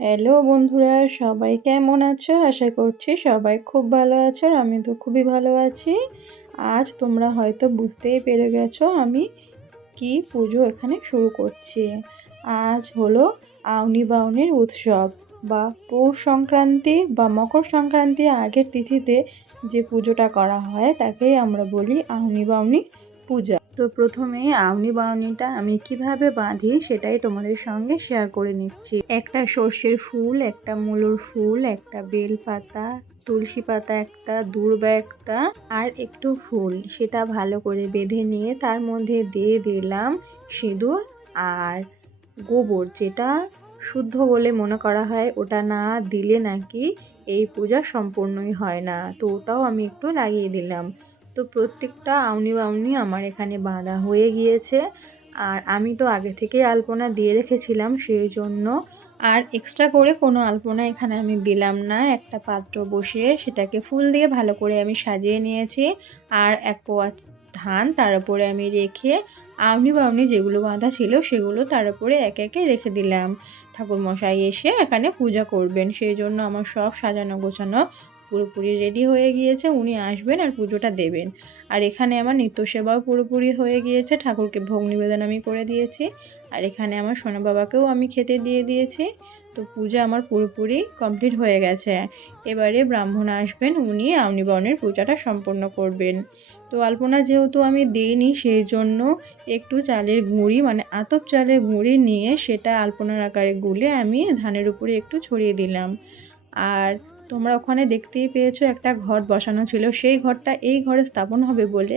Hello বন্ধুরা, সবাই কেমন আছো? আশা করছি সবাই খুব ভালো আছো আর আমি তো খুবই ভালো আছি। আজ তোমরা হয়তো বুঝতেই পেরে গেছো আমি কি পুজো এখানে শুরু করছি। আজ হলো আউনি বাউনির উৎসব বা পৌষ সংক্রান্তি বা মকর সংক্রান্তির আগের তিথিতে যে পুজোটা করা হয় তাকেই আমরা বলি আউনি বাউনি পূজা। তো প্রথমেই আউনি বাউনিটা আমি কিভাবে বাঁধি সেটাই তোমাদের সঙ্গে শেয়ার করে নিচ্ছি। একটা সর্ষের ফুল, একটা মূলোর ফুল, একটা বেল পাতা, তুলসী পাতা একটা, দূর্বা একটা আর একটু ফুল, সেটা ভালো করে বেঁধে নিয়ে তার মধ্যে দিয়ে দিলাম সিঁদুর আর গোবর, যেটা শুদ্ধ বলে মনে করা হয়। ওটা না দিলে নাকি এই পূজা সম্পূর্ণই হয় না, তো ওটাও আমি একটু লাগিয়ে দিলাম। তো প্রত্যেকটা আউনি বাউনি আমার এখানে বাঁধা হয়ে গিয়েছে। আর আমি তো আগে থেকেই আলপনা দিয়ে রেখেছিলাম, সেই জন্য আর এক্সট্রা করে কোনো আলপনা এখানে আমি দিলাম না। একটা পাত্র বসিয়ে সেটাকে ফুল দিয়ে ভালো করে আমি সাজিয়ে নিয়েছি। আর এক পোয়া ধান তার উপরে আমি রেখে আউনি বাউনি যেগুলো বাঁধা ছিল সেগুলো তার উপরে একে একে রেখে দিলাম। ঠাকুরমশাই এসে এখানে পূজা করবেন, সেই জন্য আমার সব সাজানো গোছানো পুরোপুরি রেডি হয়ে গিয়েছে। উনি আসবেন আর পুজোটা দেবেন। আর এখানে আমার নিত্য সেবাও পুরোপুরি হয়ে গিয়েছে, ঠাকুরকে ভোগ নিবেদন আমি করে দিয়েছি। আর এখানে আমার সোনা বাবাকেও আমি খেতে দিয়ে দিয়েছি। তো পূজা আমার পুরোপুরি কমপ্লিট হয়ে গেছে। এবারে ব্রাহ্মণ আসবেন, উনি আউনি বাউনির পূজাটা সম্পন্ন করবেন। তো আলপনা যেহেতু আমি দিইনি, সেই জন্য একটু চালের গুঁড়ি মানে আতপ চালের গুঁড়ি নিয়ে সেটা আলপনার আকারে গুলে আমি ধানের উপরে একটু ছড়িয়ে দিলাম। আর তোমরা ওখানে দেখতেই পেয়েছো একটা ঘট বসানো ছিল, সেই ঘরটা এই ঘরে স্থাপন হবে বলে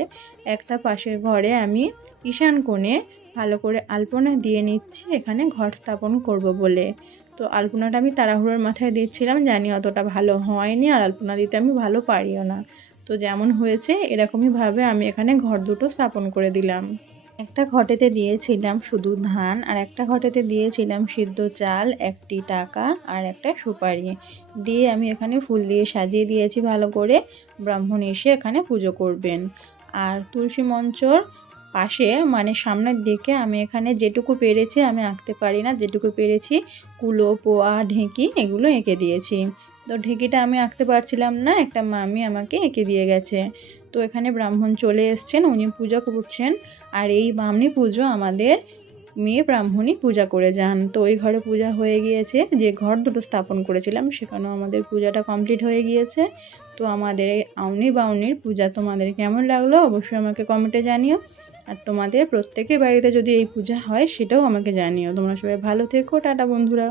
একটা পাশের ঘরে আমি ঈশান কোণে ভালো করে আলপনা দিয়ে নিচ্ছি, এখানে ঘট স্থাপন করব বলে। তো আলপনাটা আমি তাড়াহুড়োর মাথায় দিচ্ছিলাম, জানি অতটা ভালো হয়নি আর আলপনা দিতে আমি ভালো পারিও না। তো যেমন হয়েছে এরকমইভাবে আমি এখানে ঘর দুটো স্থাপন করে দিলাম। একটা ঘটেতে দিয়েছিলাম শুধু ধান আর একটা ঘটেতে দিয়েছিলাম সিদ্ধ চাল, একটি টাকা আর একটা সুপারি দিয়ে আমি এখানে ফুল দিয়ে সাজিয়ে দিয়েছি ভালো করে। ব্রাহ্মণ এসে এখানে পুজো করবেন। আর তুলসী মঞ্চর পাশে মানে সামনের দিকে আমি এখানে যেটুকু পেরেছি, আমি আঁকতে পারি না, যেটুকু পেরেছি কুলো, পোয়া, ঢেঁকি এগুলো এঁকে দিয়েছি। তো ঢেঁকিটা আমি আঁকতে পারছিলাম না, একটা মামি আমাকে এঁকে দিয়ে গেছে। তো এখানে ব্রাহ্মণ চলে এসছেন, উনি পূজা করছেন। আর এই বামনি পুজো আমাদের মেয়ে ব্রাহ্মণী পূজা করে যান। তো ওই ঘরে পূজা হয়ে গিয়েছে, যে ঘর দুটো স্থাপন করেছিলাম সেখানেও আমাদের পূজাটা কমপ্লিট হয়ে গিয়েছে। তো আমাদের এই আউনি বাউনির পূজা তোমাদের কেমন লাগলো অবশ্যই আমাকে কমেন্টে জানিও। আর তোমাদের প্রত্যেকের বাড়িতে যদি এই পূজা হয় সেটাও আমাকে জানিও। তোমরা সবাই ভালো থেকো, টাটা বন্ধুরা।